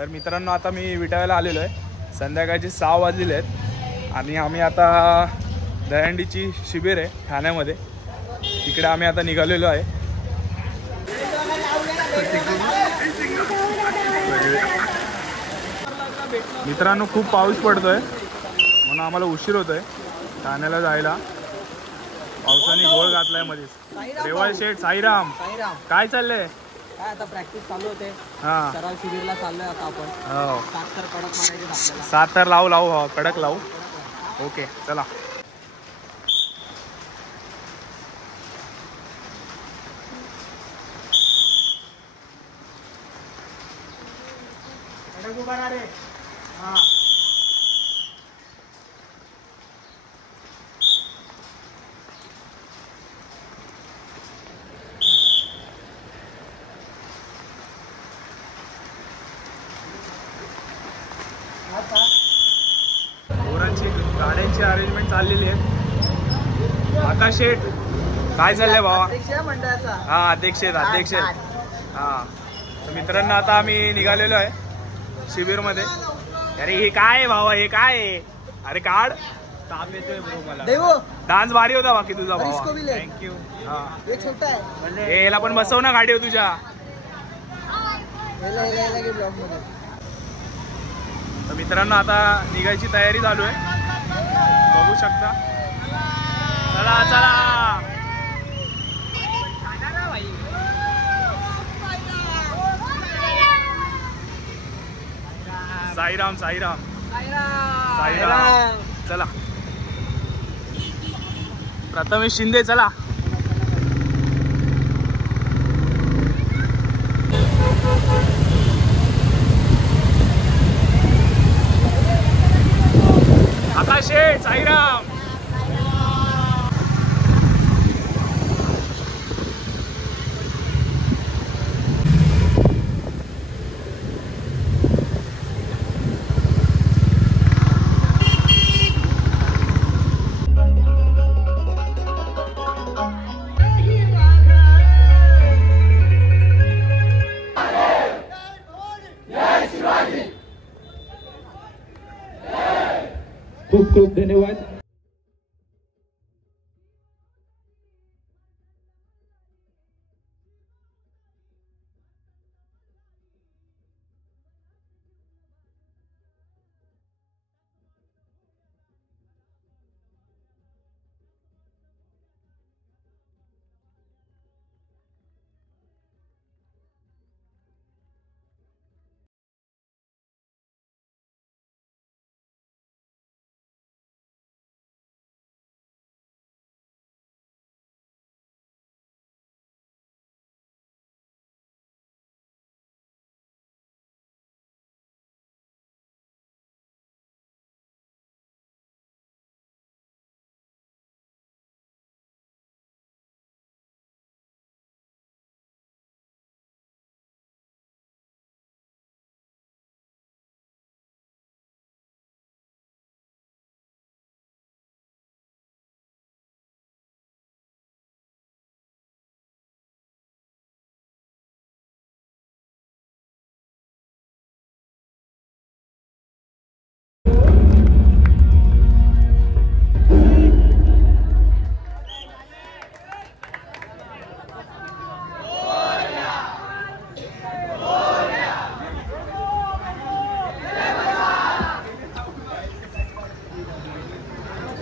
तर मित्रांनो आता मी विटायला आलेलो आहे, संध्याकाळचे 6 वाजलेले आहेत आणि आम्ही आता दहीहंडीची शिबिर आहे ठाण्यामध्ये, तिकडे आम्ही आता निघालेलो आहे। मित्रांनो खूप पाऊस पडतोय म्हणून आम्हाला उशीर होतोय ठाण्याला जायला, पावसाने घोळ घातलाय मध्ये। रेवाल शेठ साईराम काय चाललंय? काय आता प्रॅक्टिस चालू होते। हां सराव शिबिरला चाललोय आता आपण। हो 7 तर कडक मारायचे आपल्याला। 7 तर लावू कडक लावू। ओके चला। कडक उभा रे। हां गाड्यांची अरेंजमेंट चाललेली आहे। आकाश शेठ काय चाललंय भावा? मंडळाचा हा अध्यक्ष हा। तर मित्रांनो आता आम्ही निघालेलो आहे शिबिर मध्ये। अरे हे काय आहे भावा, हे काय आहे? अरे काढ ताप येतोय ब्रो मला। डान्स भारी होता बाकी तुझा भावा, थँक्यू। हा हे छोटा आहे, हे याला पण बसव ना गाडी तुझ्या। तर मित्रांनो आता निघायची तयारी चालू आहे, बघू शकता। चला चला साईराम साईराम साईराम। चला प्रथमेश शिंदे चला। आकाश शेठ साईराम। खूप खूप धन्यवाद।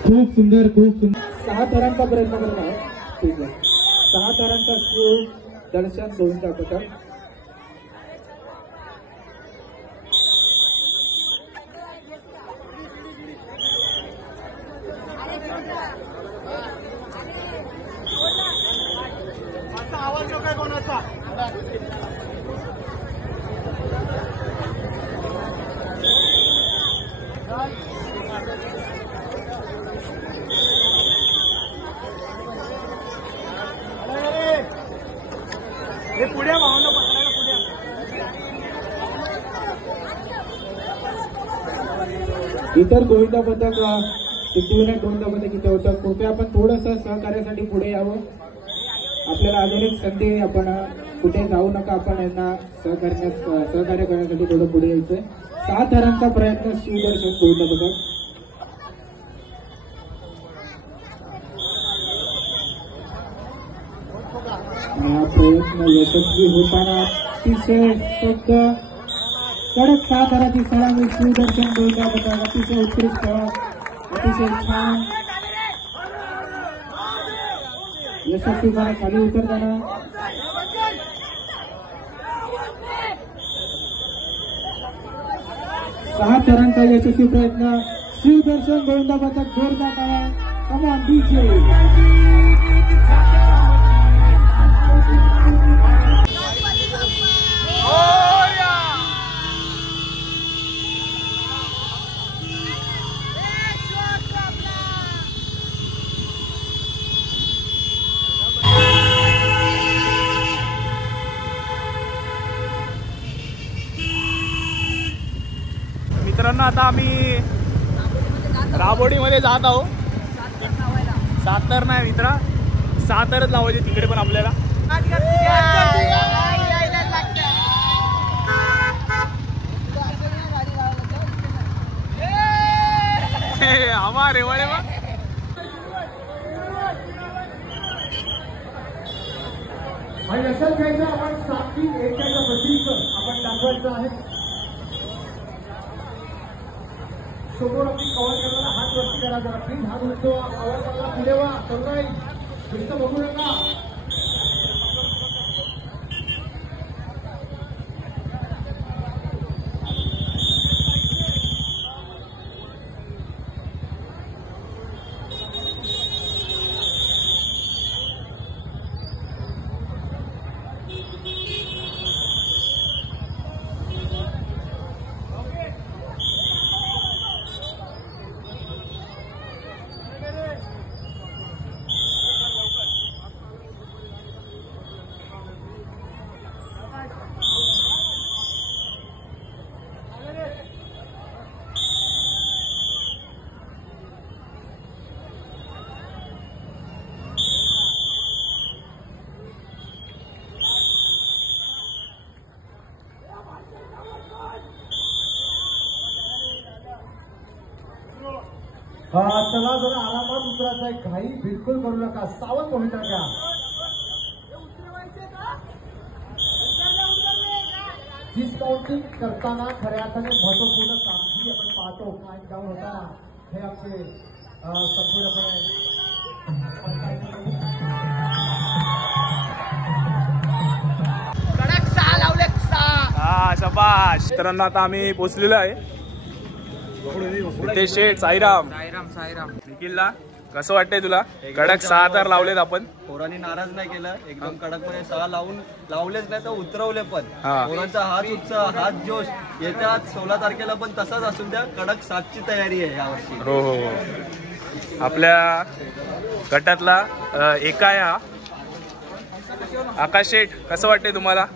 खूप सुंदर 6 थरांचा प्रयत्न करत आहे। ठीक आहे, 6 थरांचा दर्शन गोविंदा पथक। आवाज काय कोणाचा? हे पुढे भावना पकडायला पुढे। इतर गोविंदा पथक सिद्धिविनायक गोविंदा पथक इथे होतं, कृपया आपण थोडंसं सहकार्यासाठी पुढे यावं। आपल्याला अजून एक संधी आपण कुठे जाऊ नका, आपण यांना सहकार्य करण्यासाठी थोडं पुढे यायचंय. 6 थरांचा प्रयत्न शिवदर्शन गोविंद पथक. हा प्रयत्न यशस्वी होताना अतिशय शुद्ध कडक 6 थराची सलामी शिवदर्शन गोविंद पथक. अतिशय उत्कृष्ट, अतिशय छान, यशस्वीपणे खाली उतरताना 6 थरांचा यशस्वी प्रयत्न शिवदर्शन गोविंद पथक. जोरदार टाळ्या. Come on DJ. मित्रांनो आता आम्ही राबोडीमध्ये जात आहोत. 7 थर नाही मित्रा, 6 थरच लावायचे तिकडे पण आपल्याला. आम्हा रेवाळे मग आणि अशाच वेळेला आपण साक्षी एकट्याचं प्रतीक आपण दाखवायचं आहे. समोर आपली कव्हर करताना हात वरती करा, जरा प्लीज हात उठतो, कव्हर करायला पुढे वा, तरुणाई नुसतं बघू नका. चला जरा आरामात उतरायचा आहे, घाई बिलकुल करू नका, सावध भूमिका घ्या. डिस्काउंटिंग करताना खऱ्या अर्थाने महत्वपूर्ण कामगिरी आपण पाहतो. पॉईंट डाऊन होताना हे आपले संपूर्णपणे कडक 6 लावले. 6 शबाश. मित्रांनो आता आम्ही पोहोचलेलो आहे. शेठ साईराम निखिलला कसं वाटतंय तुला? कडक 6 थर लावलेत आपण. पोरांनी नाराज नाही केलं, एकदम कडक मध्ये 6 लावलेच नाही तर उतरवले पण. पोरांचा हात उत्साह, हात जोश येत्या 16 तारखेला पण तसाच असून द्या. कडक 7ची तयारी आहे यावर्षी. हो हो. आपल्या गटातला एका या आकाश शेठ, कसं वाटतंय तुम्हाला?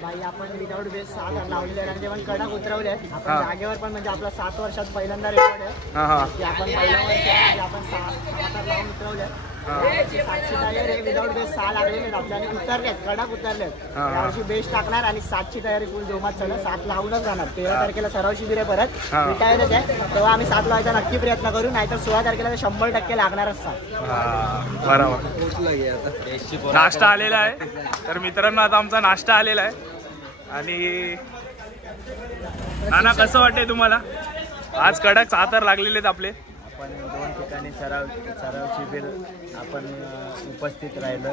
भाई आपण विदाउट बेस 6 थर लावलेले आणि ते पण कडक उतरवले. आपण जागेवर पण म्हणजे आपला 7 वर्षात पहिल्यांदा रेकॉर्ड आहे की आपण पहिल्या वर्षी आपण 6 थर लावून उतरवले. 7ची तयारी विदाउट बेस 6 लागलेले आपल्याला उतरलेत, कडक उतरलेत. यावर्षी बेस टाकणार आणि 7ची तयारी फुल जोमात चालू. 7 लावूनच राहणार. 13 तारखेला सराव शिबिर आहे परत रिटायरच आहे, तेव्हा आम्ही 7 लावायचा नक्की प्रयत्न करू, नाहीतर 16 तारखेला 100% लागणारच 7. बरोबर. नाश्ता आलेला आहे तर मित्रांनो आता आमचा नाश्ता आलेला आहे. आणि नाना कसं वाटतंय तुम्हाला? आज कडक 6 थर लागलेले आहेत आपले. आपण 2 ठिकाणी सराव शिबिर आपण उपस्थित राहिलो.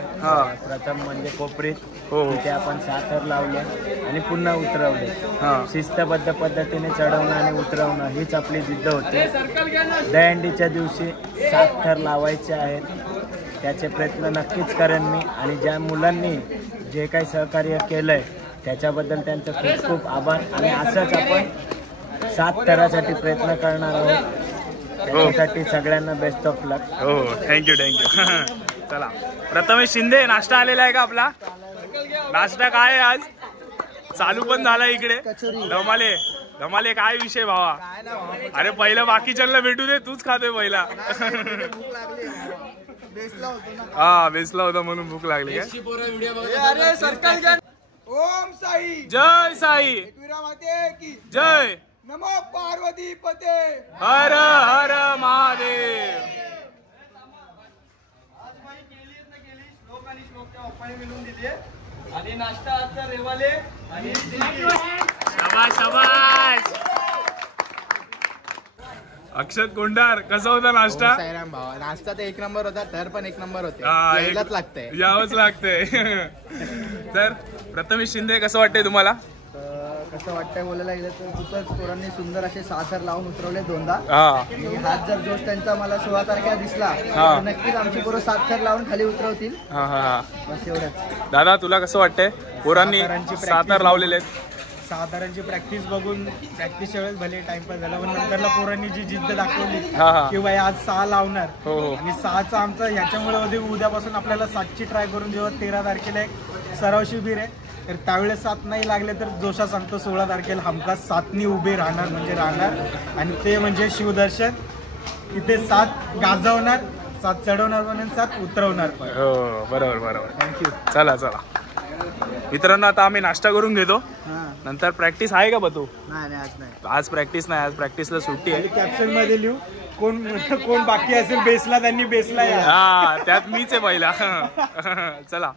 प्रथम म्हणजे कोपरीत, तिथे आपण 6 थर लावले आणि पुन्हा उतरवले. शिस्तबद्ध पद्धतीने चढवणं आणि उतरवणं हीच आपली जिद्द होती. दहीहंडीच्या दिवशी 7 थर लावायचे आहेत, त्याचे प्रयत्न नक्कीच करेन मी. आणि ज्या मुलांनी जे काही सहकार्य केलंय त्याच्याबद्दल त्यांचं खूप खूप आभार. आणि असंच आपण 7 थरासाठी प्रयत्न करणार आहोत. त्याच्यासाठी सगळ्यांना बेस्ट ऑफ लक. हो थँक्यू. चला प्रथमेश शिंदे, नाश्ता आलेला आहे का आपला? नाश्ता काय आहे आज? चालू पण झाला इकडे. धमाले काय विषय भावा? अरे पहिलं बाकीच्यांना भेटू दे, तूच खातोय पहिला. हा बेसला होता म्हणून भूक लागली काय? ओम साई जय साई एकविरा माते की जय नमो पार्वती पते हर हर महादेव. आणि नाश्ता आजचा रेवाले आणि शाबास शाबास. अक्षत कोंडार कसा होता नाश्ता? साईराम भावा नाश्ता तर एक नंबर होता तर पण एक नंबर होते हा, यायलाच लागतंय यावंच लागतंय. तर प्रथमेश शिंदे कसं वाटतंय तुम्हाला? कसं वाटतंय बोलायला गेलं तर खूपच पोरांनी सुंदर असे 6 थर लावून उतरवले दोनदा. हा आणि हाच जर जोश त्यांचा मला 16 तारखेला दिसला हा. तर नक्कीच आमची पोरं 7 थर लावून खाली उतरवतील. हा हा. बस एवढंच. दादा तुला कसं वाटतंय? पोरांनी सातारांची 7 थर लावलेले आहेत. सातारांची प्रॅक्टिस बघून प्रॅक्टिसच्या वेळेस भले टाइमपास झाला पण नंतरला पोरांनी जी जिद्द दाखवली हा हा. की बाई आज 6 लावणार हो हो. आणि 6चा आमचा ह्याच्यामुळे उद्यापासून आपल्याला 7ची ट्राय करून जेव्हा 13 तारखेला एक सराव शिबिर आहे तर त्यावेळेस 7 नाही लागले तर जोशा सांगतो 16 तारखेला हमखास 7नी उभे राहणार म्हणजे राहणार आणि ते म्हणजे शिवदर्शन तिथे 7 गाजवणार 7 चढवणार पण 7 उतरवणार पण. हो बरोबर बरोबर. थँक्यू. चला चला मित्रांनो आता आम्ही नाश्ता करून घेतो. नंतर प्रॅक्टिस आहे का बतू? नाही आज नाही. आज प्रॅक्टिस नाही, आज प्रॅक्टिसला सुट्टी आहे. कॅप्शन मध्ये लिहू कोण बाकी असेल बेसला त्यांनी बेसला या. हा त्यात मीच आहे पहिला. चला